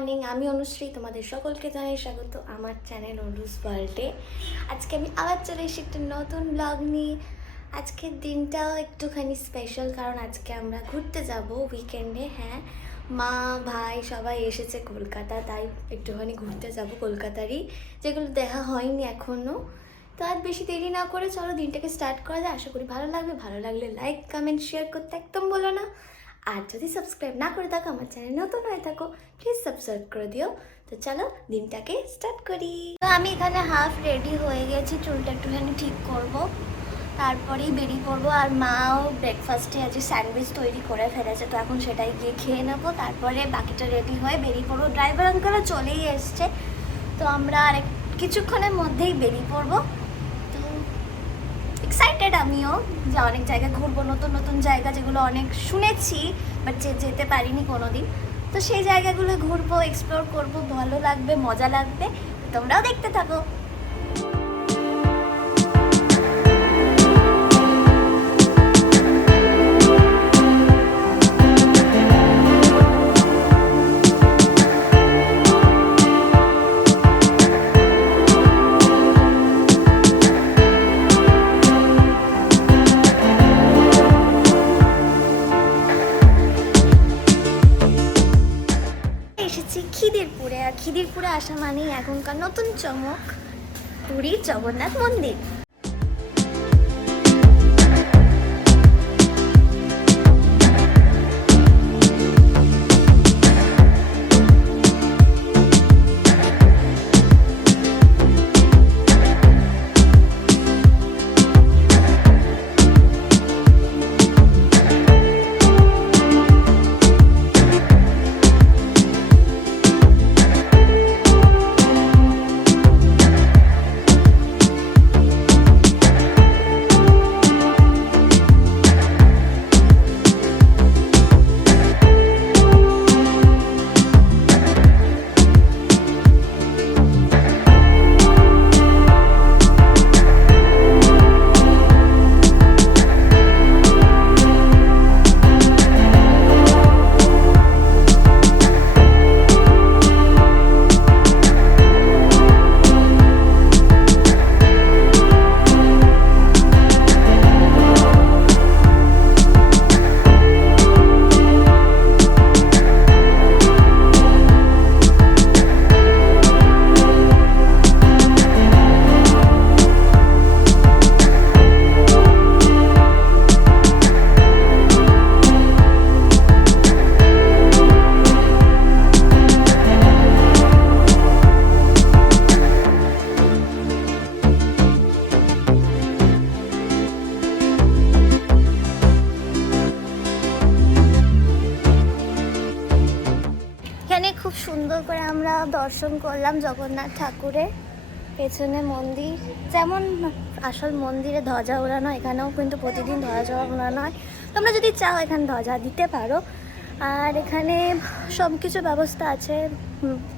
Morning, আমি অনুশ্রী, তোমাদের সকলকে জানাই স্বাগত আমার চ্যানেল অনুস ওয়ার্ল্ডে। আজকে আমি আবার চলে এসেছি একটা নতুন ব্লগ নিয়ে। আজকের দিনটাও একটুখানি স্পেশাল, কারণ আজকে আমরা ঘুরতে যাব উইকেন্ডে। হ্যাঁ, মা ভাই সবাই এসেছে কলকাতা, তাই একটুখানি ঘুরতে যাব কলকাতারই, যেগুলো দেখা হয়নি এখনও। তো আর বেশি দেরি না করে চলো দিনটাকে স্টার্ট করা যায়। আশা করি ভালো লাগবে। ভালো লাগলে লাইক কমেন্ট শেয়ার করতে একদম বলো না। আর যদি সাবস্ক্রাইব না করে থাকো, আমার চ্যানেল নতুন হয়ে থাকো, প্লিজ সাবস্ক্রাইব করে দিও। তো চলো দিনটাকে স্টার্ট করি। তো আমি এখানে হাফ রেডি হয়ে গেছি, চুলটা একটুখানি ঠিক করব, তারপরেই বেরিয়ে পড়বো। আর মাও ব্রেকফাস্টে আজকে স্যান্ডউইচ তৈরি করে ফেলেছে, তো এখন সেটাই গিয়ে খেয়ে নেবো, তারপরে বাকিটা রেডি হয়ে বেরিয়ে পড়বো। ড্রাইভার আঙ্কেলও চলেই এসছে, তো আমরা আর কিছুক্ষণের মধ্যেই বেরিয়ে পড়বো। এক্সাইটেড আমিও যে অনেক জায়গা ঘুরবো, নতুন নতুন জায়গা যেগুলো অনেক শুনেছি বাট যেতে পারিনি কোনোদিন। তো সেই জায়গাগুলো ঘুরবো, এক্সপ্লোর করবো, ভালো লাগবে, মজা লাগবে। তোমরাও দেখতে থাকো। খিদিরপুরে, আর খিদিরপুরে আসা মানেই এখনকার নতুন চমক পুরীর জগন্নাথ মন্দির। খুব সুন্দর করে আমরা দর্শন করলাম জগন্নাথ ঠাকুরের। পেছনে মন্দির, যেমন আসল মন্দিরে ধ্বজা ওড়ানো, এখানেও কিন্তু প্রতিদিন ধ্বজা ওড়ানো হয়। তোমরা যদি চাও এখানে ধ্বজা দিতে পারো। আর এখানে সব কিছু ব্যবস্থা আছে,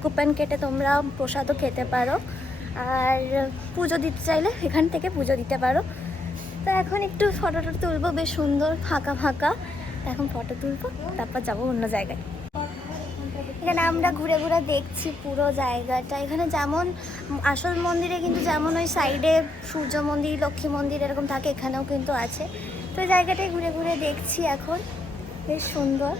কুপন কেটে তোমরা প্রসাদও খেতে পারো। আর পুজো দিতে চাইলে এখান থেকে পুজো দিতে পারো। তো এখন একটু ফটোটা তুলবো, বেশ সুন্দর ফাঁকা ফাঁকা। এখন ফটো তুলবো, তারপর যাবো অন্য জায়গায়। এখানে আমরা ঘুরে ঘুরে দেখছি পুরো জায়গাটা। এখানে যেমন আসল মন্দিরে কিন্তু যেমন ওই সাইডে সূর্য মন্দির, লক্ষ্মী মন্দির এরকম থাকে, এখানেও কিন্তু আছে। তো জায়গাটাই ঘুরে ঘুরে দেখছি এখন, বেশ সুন্দর।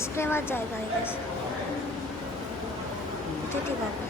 রেস্ট নেওয়ার জায়গা হয়ে গেছে। ঠিক আছে।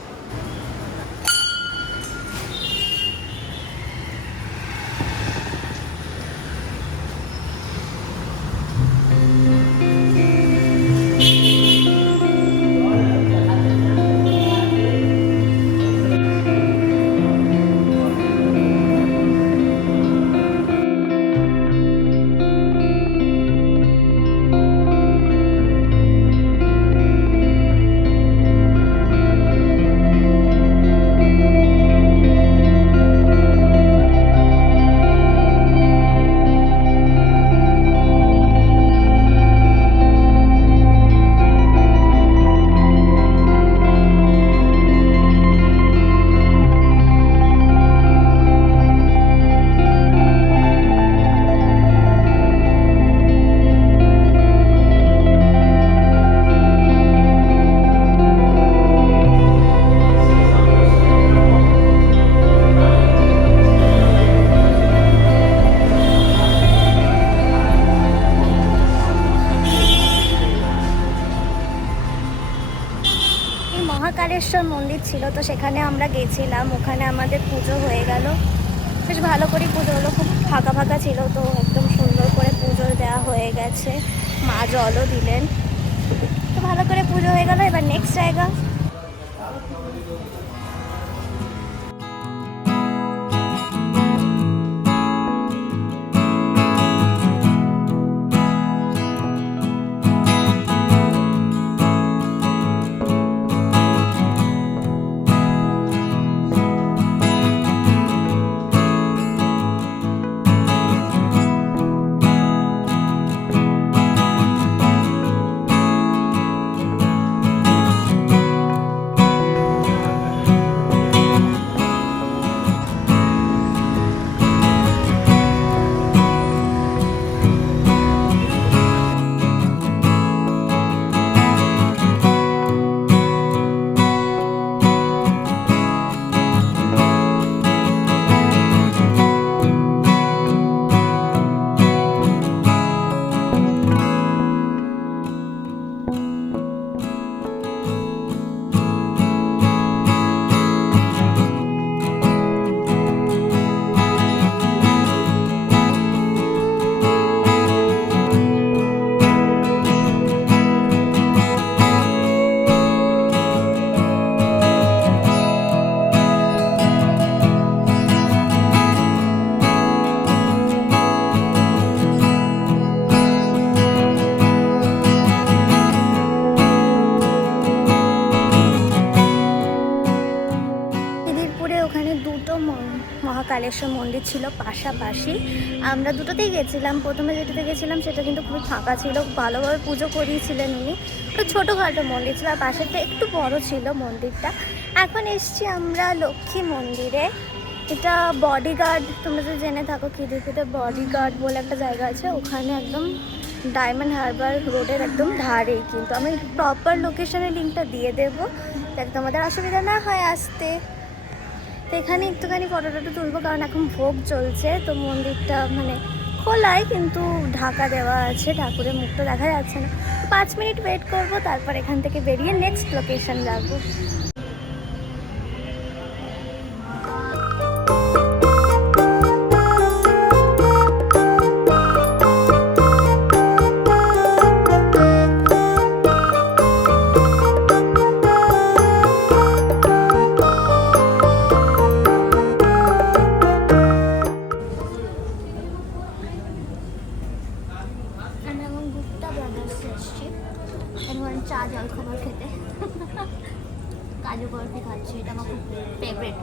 মহাকালেশ্বর মন্দির ছিল, তো সেখানে আমরা গেছিলাম। ওখানে আমাদের পুজো হয়ে গেল, বেশ ভালো করে পুজো হলো। খুব ফাঁকা ফাঁকা ছিল, তো একদম সুন্দর করে পুজো দেওয়া হয়ে গেছে। মা জলও দিলেন, তো ভালো করে পুজো হয়ে গেল। এবার নেক্সট জায়গা। মহাকালেশ্বর মন্দির ছিল পাশাপাশি, আমরা দুটোতেই গেছিলাম। প্রথমে যেটাতে গেছিলাম সেটা কিন্তু খুবই ফাঁকা ছিল, ভালোভাবে পুজো করিয়েছিলেন উনি। ওটা ছোটোখাটো মন্দির ছিল, আর পাশেরটা একটু বড় ছিল মন্দিরটা। এখন এসছি আমরা লক্ষ্মী মন্দিরে। এটা বডিগার্ড, তোমরা যদি জেনে থাকো খিদিরপুরে বডিগার্ড বলে একটা জায়গা আছে, ওখানে একদম ডায়মন্ড হারবার রোডের একদম ধারেই। কিন্তু আমি প্রপার লোকেশনের লিঙ্কটা দিয়ে দেবো, যাতে তোমাদের অসুবিধা না হয় আসতে। তো এখানে একটুখানি ফটো টটো তুলবো, কারণ এখন ভোগ চলছে। তো মন্দিরটা মানে খোলাই, কিন্তু ঢাকা দেওয়া আছে, ঠাকুরের মুখটা দেখা যাচ্ছে না। 5 মিনিট ওয়েট করবো, তারপর এখান থেকে বেরিয়ে নেক্সট লোকেশন যাবো। চা জল খাবার খেতে কাজু বরফি খাচ্ছি, এটা আমার খুব ফেভারিট।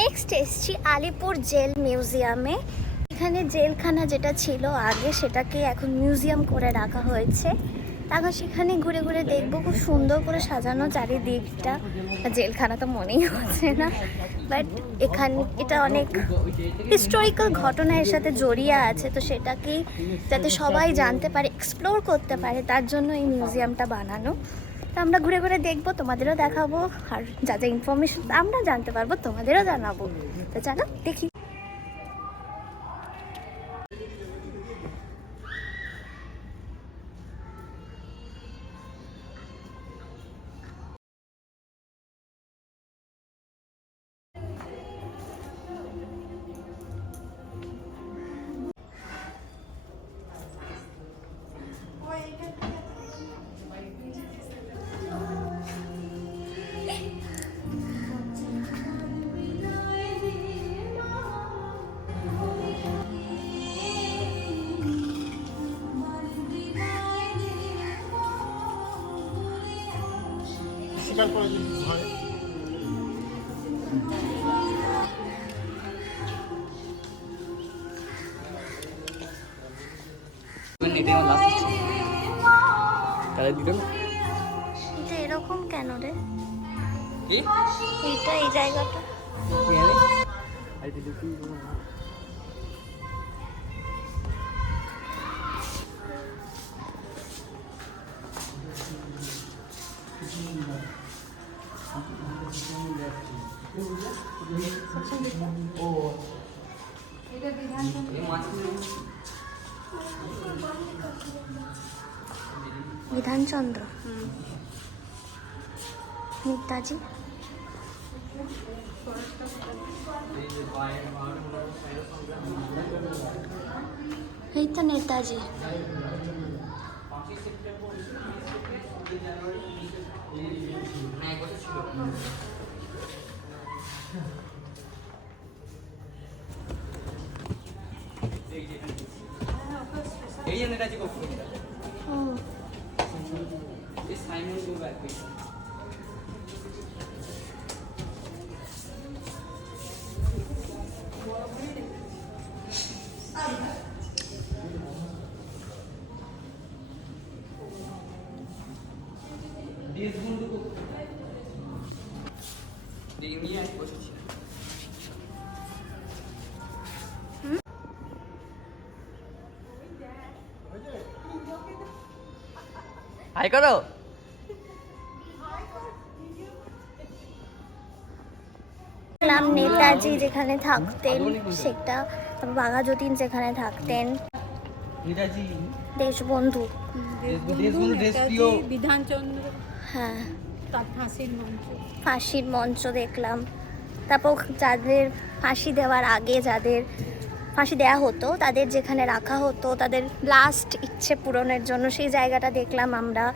নেক্সট এসছি আলিপুর জেল মিউজিয়ামে। এখানে জেলখানা যেটা ছিল আগে সেটাকে এখন মিউজিয়াম করে রাখা হয়েছে। তারপর সেখানে ঘুরে ঘুরে দেখবো, খুব সুন্দর করে সাজানো চারিদিকটা। জেলখানা তো মনেই হচ্ছে না, বাট এটা অনেক হিস্টোরিক্যাল ঘটনা এর সাথে জড়িয়ে আছে, তো সেটাকেই যাতে সবাই জানতে পারে, এক্সপ্লোর করতে পারে, তার জন্য এই মিউজিয়ামটা বানানো। তো আমরা ঘুরে ঘুরে দেখবো, তোমাদেরও দেখাবো, আর যা যা ইনফরমেশন আমরা জানতে পারবো তোমাদেরও জানাবো। তো চলো দেখি। স্বীকার করে হয়। এটা এরকম কেন রে? এইটা এই জায়গাটা বিধানচন্দ্র, নেতাজি। এই তো নেতাজি। এই নেতাজি কখন হুম, This time will go back. This one to go. The India position. Hi, karo. Netaji যেখানে থাকতেন সেটা, বাঘাযতীন যেখানে থাকতেন, নেতাজি দেশবন্ধু, দেশবন্ধু দেশপ্রিয় বিধানচন্দ্র, হ্যাঁ, তার ফাঁসির মঞ্চ। ফাঁসির মঞ্চ দেখলাম। তারপর যাদের ফাঁসি দেওয়ার আগে যাদের ফাঁসি দেওয়া হতো তাদের যেখানে রাখা হতো তাদের লাস্ট ইচ্ছে পূরণের জন্য সেই জায়গাটা দেখলাম আমরা।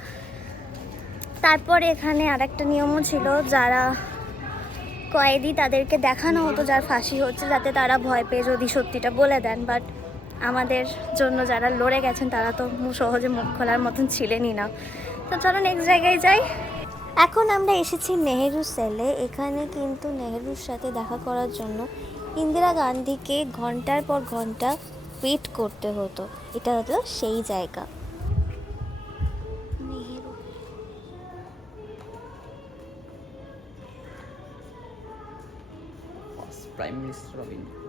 তারপরে এখানে আরেকটা নিয়মও ছিল, যারা কয়েদি তাদেরকে দেখানো হতো যার ফাঁসি হচ্ছে, যাতে তারা ভয় পেয়ে যদি সত্যিটা বলে দেন। বাট আমাদের জন্য যারা লড়ে গেছেন তারা তো সহজে মুখ খোলার মতন ছিলেনই না। তো চলো নেক্সট জায়গায় যাই। এখন আমরা এসেছি নেহেরু সেলে। এখানে কিন্তু নেহেরুর সাথে দেখা করার জন্য ইন্দিরা গান্ধীকে ঘন্টার পর ঘন্টা ওয়েট করতে হতো। এটা হতো সেই জায়গা। Nehru Prime Minister of India.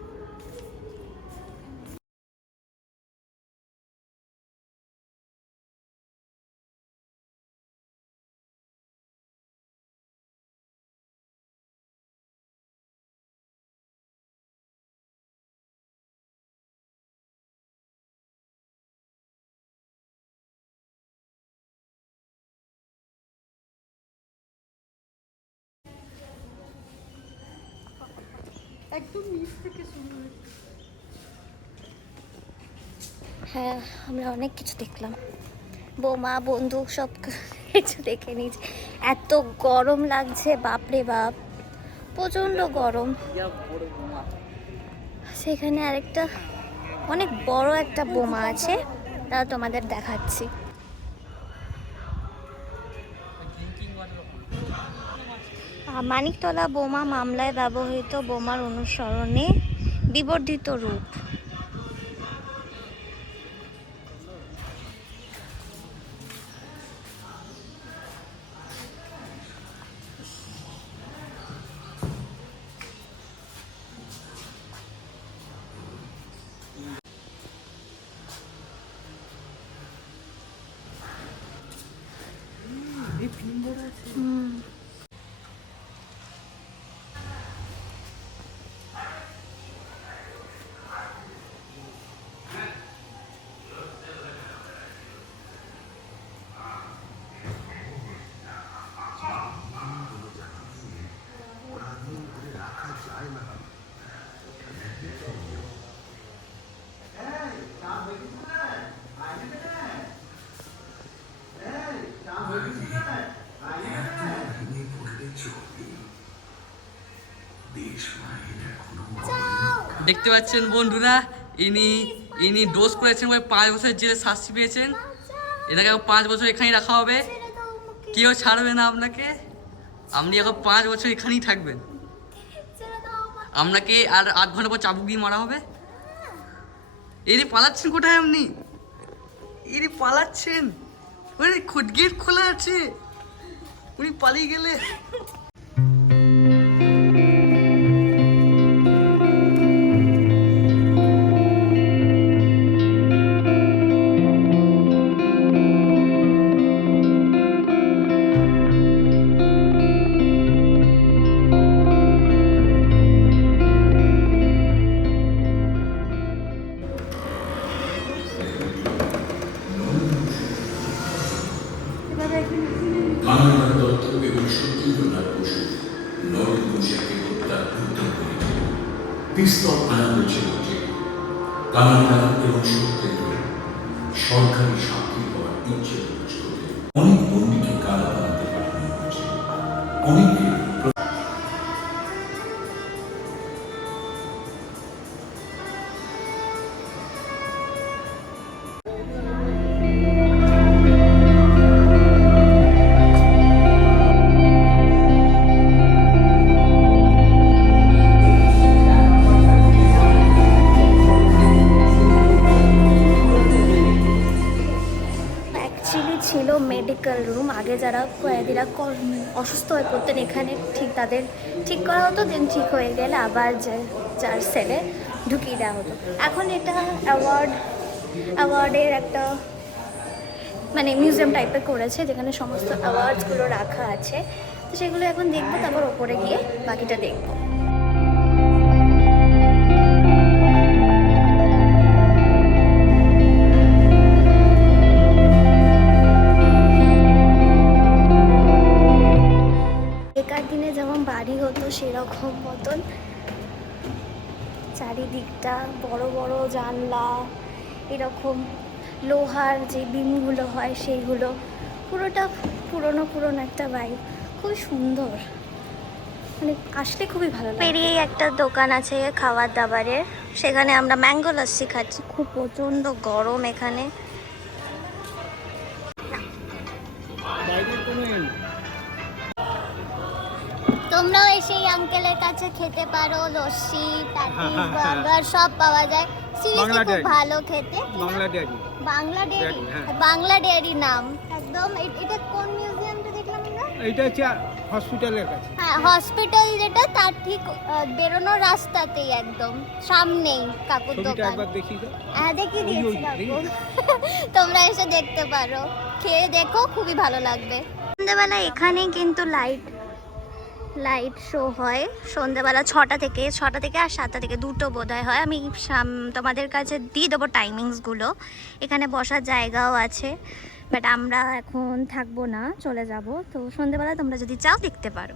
একদম নিচ থেকে শুরু হয়েছে। হ্যাঁ, আমরা অনেক কিছু দেখলাম, বোমা বন্দুক সব কিছু দেখে নিয়েছি। এত গরম লাগছে, বাপরে বাপ, প্রচণ্ড গরম। সেখানে আরেকটা অনেক বড় একটা বোমা আছে, তা তোমাদের দেখাচ্ছি। মানিকতলা বোমা মামলায় ব্যবহৃত বোমার অনুসরণে বিবর্ধিত রূপ। দেখতে পাচ্ছেন বন্ধুরা, ইনি ইনি দোষ করেছেন বলে 5 বছরের জেলে শাস্তি পেয়েছেন। এনাকে 5 বছর এখানেই রাখা হবে, কেউ ছাড়বে না আপনাকে। আপনি এখন 5 বছর এখানেই থাকবেন। আপনাকে আর 8 ঘন্টা পর চাবুক দিয়ে মারা হবে। এরে পালাচ্ছেন কোথায় আপনি? এরে পালাচ্ছেন? ওরে গেট খোলা আছে, উনি পালিয়ে গেলে। কানাডার দত্ত এবং সত্যেন্দ্রনাথ বসু নরেন ঘোষাকে হত্যা করতে হয়েছে। পিস্তল আনা হয়েছিল যে কানাডা এবং সত্যেন্দ্র সরকারি সাক্ষী হওয়ার ইচ্ছে প্রকাশ করে অনেক বন্দীকে কারাগারে পাঠানো হয়েছে। অনেকে অ্যাকচুয়ালি ছিল মেডিকেল রুম। আগে যারা কয়েদিরা অসুস্থ হয়ে পড়তেন এখানে ঠিক তাদের ঠিক করা হতো, দেন ঠিক হয়ে গেলে আবার যার সেলে ঢুকিয়ে দেওয়া হতো। এখন এটা অ্যাওয়ার্ডের একটা মানে মিউজিয়াম টাইপের করেছে, যেখানে সমস্ত অ্যাওয়ার্ডসগুলো রাখা আছে। তো সেগুলো এখন দেখবো, তারপর ওপরে গিয়ে বাকিটা দেখবো। একার দিনে যেমন বাড়ি হতো সেরকম মতন চারিদিকটা বড় বড় জানলা, এরকম লোহার যে বিমগুলো হয় সেইগুলো, পুরোটা পুরনো একটা বাড়ি, খুব সুন্দর, মানে আসলে খুবই ভালো লাগে। পেরিয়েই একটা দোকান আছে খাবার দাবারের, সেখানে আমরা ম্যাঙ্গো লস্যি খাচ্ছি। খুব প্রচণ্ড গরম এখানে। তোমরাও এসে এই আঙ্কেলের কাছে খেতে পারো, লস্যি, প্যাটিস, বার্গার সব পাওয়া যায়। সিরিয়াসলি খুব ভালো খেতে। বাংলা ডেয়ারি, বাংলা ডেয়ারি নাম একদম। এটা কোন মিউজিয়ামটা দেখলাম আমরা? এইটা হচ্ছে হসপিটালের কাছে। হ্যাঁ, হসপিটাল যেটা তার ঠিক বেরোনোর রাস্তাতেই একদম সামনেই কাকুর দোকান। একবার দেখি তো। হ্যাঁ, দেখিয়ে দিয়েছি কাকু। তোমরা এসে দেখতে পারো, খেয়ে দেখো, খুবই ভালো লাগবে। সন্ধ্যেবেলা এখানে কিন্তু লাইট শো হয় সন্ধ্যেবেলা 6টা থেকে আর 7টা থেকে, দুটো বোধহয় হয়। আমি তোমাদের কাছে দিয়ে দেবো টাইমিংসগুলো। এখানে বসার জায়গাও আছে, বাট আমরা এখন থাকবো না, চলে যাব। তো সন্ধ্যেবেলা তোমরা যদি চাও দেখতে পারো।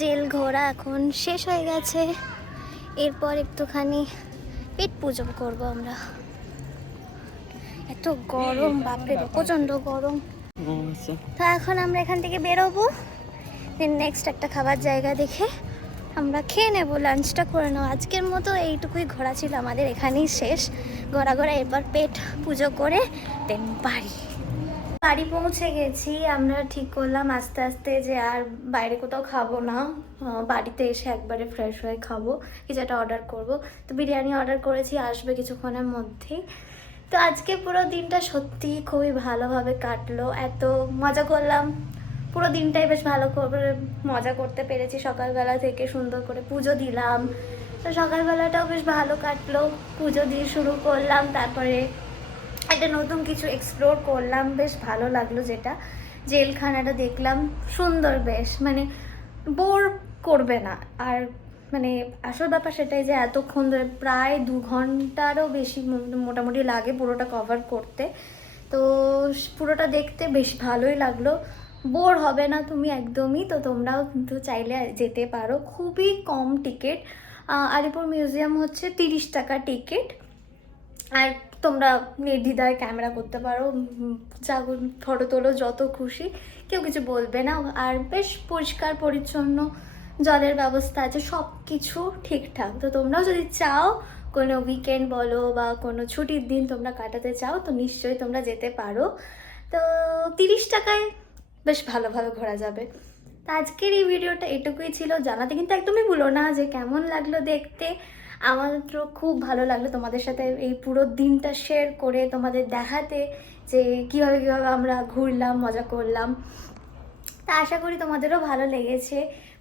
জেল ঘোরা এখন শেষ হয়ে গেছে, এরপর একটুখানি পেট পুজো করবো আমরা। এত গরম, বাপরে বাপ, প্রচণ্ড গরম। তো এখন আমরা এখান থেকে বেরোবো, দেন নেক্সট একটা খাবার জায়গা দেখে আমরা খেয়ে নেবো, লাঞ্চটা করে নেবো। আজকের মতো এইটুকুই ঘোরা ছিল আমাদের, এখানেই শেষ ঘোরা। এরপর পেট পুজো করে দেন বাড়ি পৌঁছে গেছি। আমরা ঠিক করলাম আস্তে আস্তে যে আর বাইরে কোথাও খাবো না, বাড়িতে এসে একবারে ফ্রেশ হয়ে খাবো, কিছু একটা অর্ডার করবো। তো বিরিয়ানি অর্ডার করেছি, আসবে কিছুক্ষণের মধ্যেই। তো আজকে পুরো দিনটা সত্যি খুবই ভালোভাবে কাটলো, এত মজা করলাম, পুরো দিনটাই বেশ ভালো করে মজা করতে পেরেছি। সকালবেলা থেকে সুন্দর করে পুজো দিলাম, তো সকালবেলাটাও বেশ ভালো কাটলো, পুজো দিয়ে শুরু করলাম, তারপরে একটা নতুন কিছু এক্সপ্লোর করলাম, বেশ ভালো লাগলো। যেটা জেলখানাটা দেখলাম, সুন্দর, বেশ মানে বোর করবে না। আর মানে আসল ব্যাপার সেটাই যে এতক্ষণ ধরে প্রায় 2 ঘন্টারও বেশি মোটামুটি লাগে পুরোটা কভার করতে। তো পুরোটা দেখতে বেশ ভালোই লাগলো, বোর হবে না তুমি একদমই। তো তোমরাও কিন্তু চাইলে যেতে পারো, খুবই কম টিকিট। আলিপুর মিউজিয়াম হচ্ছে 30 টাকা টিকিট, আর তোমরা নির্দ্বিধায় ক্যামেরা করতে পারো, যা ফটো তোলো যত খুশি, কেউ কিছু বলবে না। আর বেশ পরিষ্কার পরিচ্ছন্ন, জলের ব্যবস্থা আছে, সব কিছু ঠিকঠাক। তো তোমরাও যদি চাও কোনো উইকেন্ড বলো বা কোনো ছুটির দিন তোমরা কাটাতে চাও, তো নিশ্চয়ই তোমরা যেতে পারো। তো 30 টাকায় বেশ ভালোভাবে ঘোরা যাবে। তো আজকের এই ভিডিওটা এটুকুই ছিল। জানাতে কিন্তু একদমই ভুলো না যে কেমন লাগলো দেখতে। আমার তো খুব ভালো লাগলো তোমাদের সাথে এই পুরো দিনটা শেয়ার করে, তোমাদের দেখাতে যে কীভাবে আমরা ঘুরলাম, মজা করলাম। তা আশা করি তোমাদেরও ভালো লেগেছে।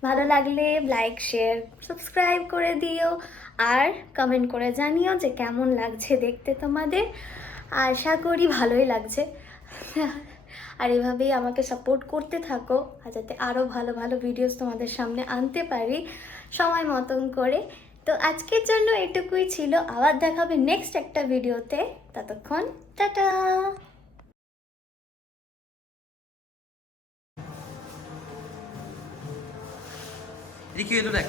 ভালো লাগলে লাইক, শেয়ার, সাবস্ক্রাইব করে দিও, আর কমেন্ট করে জানিও যে কেমন লাগছে দেখতে তোমাদের। আশা করি ভালোই লাগছে। আর এভাবেই আমাকে সাপোর্ট করতে থাকো, আর যাতে আরও ভালো ভালো ভিডিওস তোমাদের সামনে আনতে পারি সময় মতন করে। তো আজকের জন্য এটুকুই ছিল, আবার দেখা হবে নেক্সট একটা ভিডিওতে। ততক্ষণ টাটা। দেখি এলো দেখ।